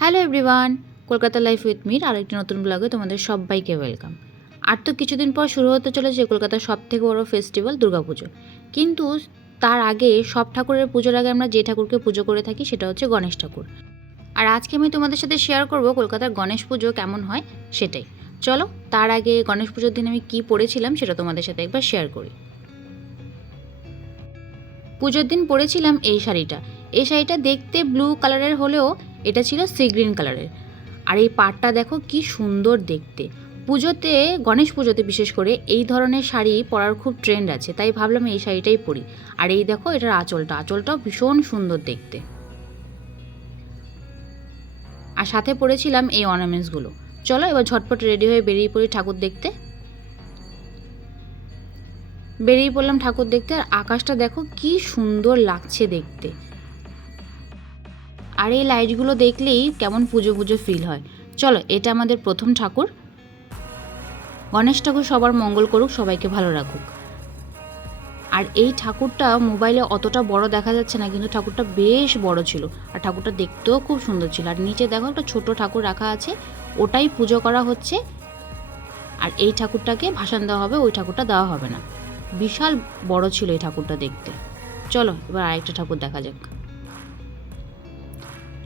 Hello everyone, Kolkata life with Mir আরেকটি নতুন ব্লগে তোমাদের সবাইকে ওয়েলকাম। আর তো কিছুদিন পর শুরু হতে চলেছে কলকাতার সব থেকে বড় ফেস্টিভ্যাল দুর্গাপুজো। কিন্তু তার আগে সব ঠাকুরের পুজোর আগে আমরা যে ঠাকুরকে পুজো করে থাকি সেটা হচ্ছে গণেশ ঠাকুর। আর আজকে আমি তোমাদের সাথে শেয়ার করব কলকাতার গণেশ পুজো কেমন হয় সেটাই। চলো, তার আগে গণেশ পুজোর দিন আমি কী পরেছিলাম সেটা তোমাদের সাথে একবার শেয়ার করি। পুজোর দিন পরেছিলাম এই শাড়িটা। এই শাড়িটা দেখতে ব্লু কালারের হলেও এটা ছিল সি গ্রিন কালারের। আর এই পাটটা দেখো কি সুন্দর দেখতে। পুজোতে, গণেশ পুজোতে বিশেষ করে এই ধরনের শাড়ি পরার খুব ট্রেন্ড আছে, তাই ভাবলাম এই শাড়িটাই পরি। আর এই দেখো এটার আঁচলটা, আঁচলটাও ভীষণ সুন্দর দেখতে। আর সাথে পরেছিলাম এই অর্নামেন্টসগুলো চলো এবার ঝটপট রেডি হয়ে বেরিয়ে পড়ি ঠাকুর দেখতে। বেরিয়ে পড়লাম ঠাকুর দেখতে, আর আকাশটা দেখো কি সুন্দর লাগছে দেখতে। আর এই লাইটগুলো দেখলেই কেমন পুজো পুজো ফিল হয়। চলো, এটা আমাদের প্রথম ঠাকুর। গণেশ ঠাকুর সবার মঙ্গল করুক, সবাইকে ভালো রাখুক। আর এই ঠাকুরটা মোবাইলে অতটা বড় দেখা যাচ্ছে না, কিন্তু ঠাকুরটা বেশ বড় ছিল। আর ঠাকুরটা দেখতেও খুব সুন্দর ছিল। আর নিচে দেখো একটা ছোট ঠাকুর রাখা আছে, ওটাই পুজো করা হচ্ছে। আর এই ঠাকুরটাকে ভাসান দেওয়া হবে, ওই ঠাকুরটা দেওয়া হবে না। বিশাল বড় ছিল এই ঠাকুরটা দেখতে। চলো, এবার আরেকটা ঠাকুর দেখা যাক।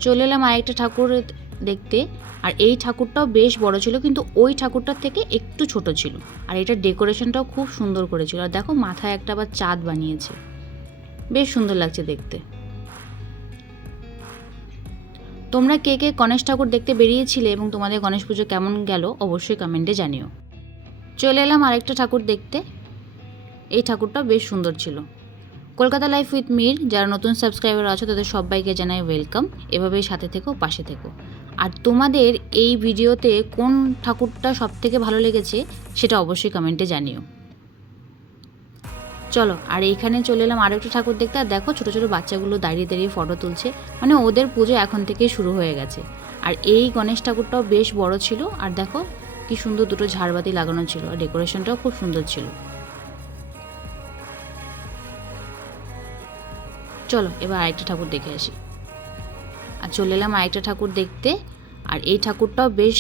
চলে এলাম আরেকটা ঠাকুর দেখতে। আর এই ঠাকুরটাও বেশ বড় ছিল, কিন্তু ওই ঠাকুরটার থেকে একটু ছোট ছিল। আর এটার ডেকোরেশনটাও খুব সুন্দর করেছিল। আর দেখো, মাথায় একটা আবার চাঁদ বানিয়েছে। বেশ সুন্দর লাগছে দেখতে। তোমরা কে কে গণেশ ঠাকুর দেখতে বেরিয়েছিলে এবং তোমাদের গণেশ পুজো কেমন গেল, অবশ্যই কমেন্টে জানিও। চলে এলাম আরেকটা ঠাকুর দেখতে। এই ঠাকুরটা বেশ সুন্দর ছিল। কলকাতা লাইফ উইথ মির, যারা নতুন সাবস্ক্রাইবার আছো, তাদের সবাইকে জানাই ওয়েলকাম। এভাবেই সাথে থেকো, পাশে থেকো। আর তোমাদের এই ভিডিওতে কোন ঠাকুরটা সব থেকে ভালো লেগেছে, সেটা অবশ্যই কমেন্টে জানিও। চলো, আর এইখানে চলে এলাম আরেকটা ঠাকুর দেখতে। আর দেখো, ছোটো ছোটো বাচ্চাগুলো দাঁড়িয়ে দাঁড়িয়ে ফটো তুলছে। মানে ওদের পুজো এখন থেকেই শুরু হয়ে গেছে। আর এই গণেশ ঠাকুরটাও বেশ বড় ছিল। আর দেখো, কি সুন্দর দুটো ঝাড়বাতি লাগানো ছিল। আর ডেকোরেশনটাও খুব সুন্দর ছিল। চলো, এবার আরেকটা ঠাকুর দেখে আসি। আর চলে এলাম আরেকটা ঠাকুর দেখতে, আর এই ঠাকুরটাও বেশ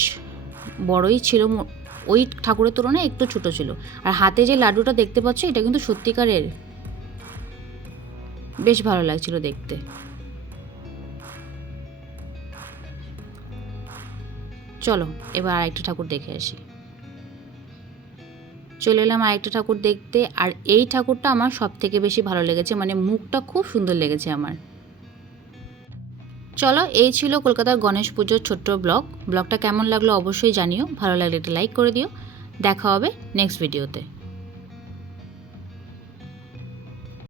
বড়ই ছিল ওই ঠাকুরের তুলনায় একটু ছোট ছিল। আর হাতে যে লাড্ডুটা দেখতে পাচ্ছ, এটা কিন্তু সত্যিকারের বেশ ভালো লাগছিল দেখতে। চলো, এবার আরেকটা ঠাকুর দেখে আসি। চলে এলাম আরেকটা ঠাকুর দেখতে, আর এই ঠাকুরটা আমার সব থেকে বেশি ভালো লেগেছে মানে মুখটা খুব সুন্দর লেগেছে আমার। চলো, এই ছিল কলকাতার গণেশ পুজোর ছোট্ট ব্লগ। ব্লগটা কেমন লাগল অবশ্যই জানিও, ভালো লাগলে একটা লাইক করে দিও। দেখা হবে নেক্সট ভিডিওতে।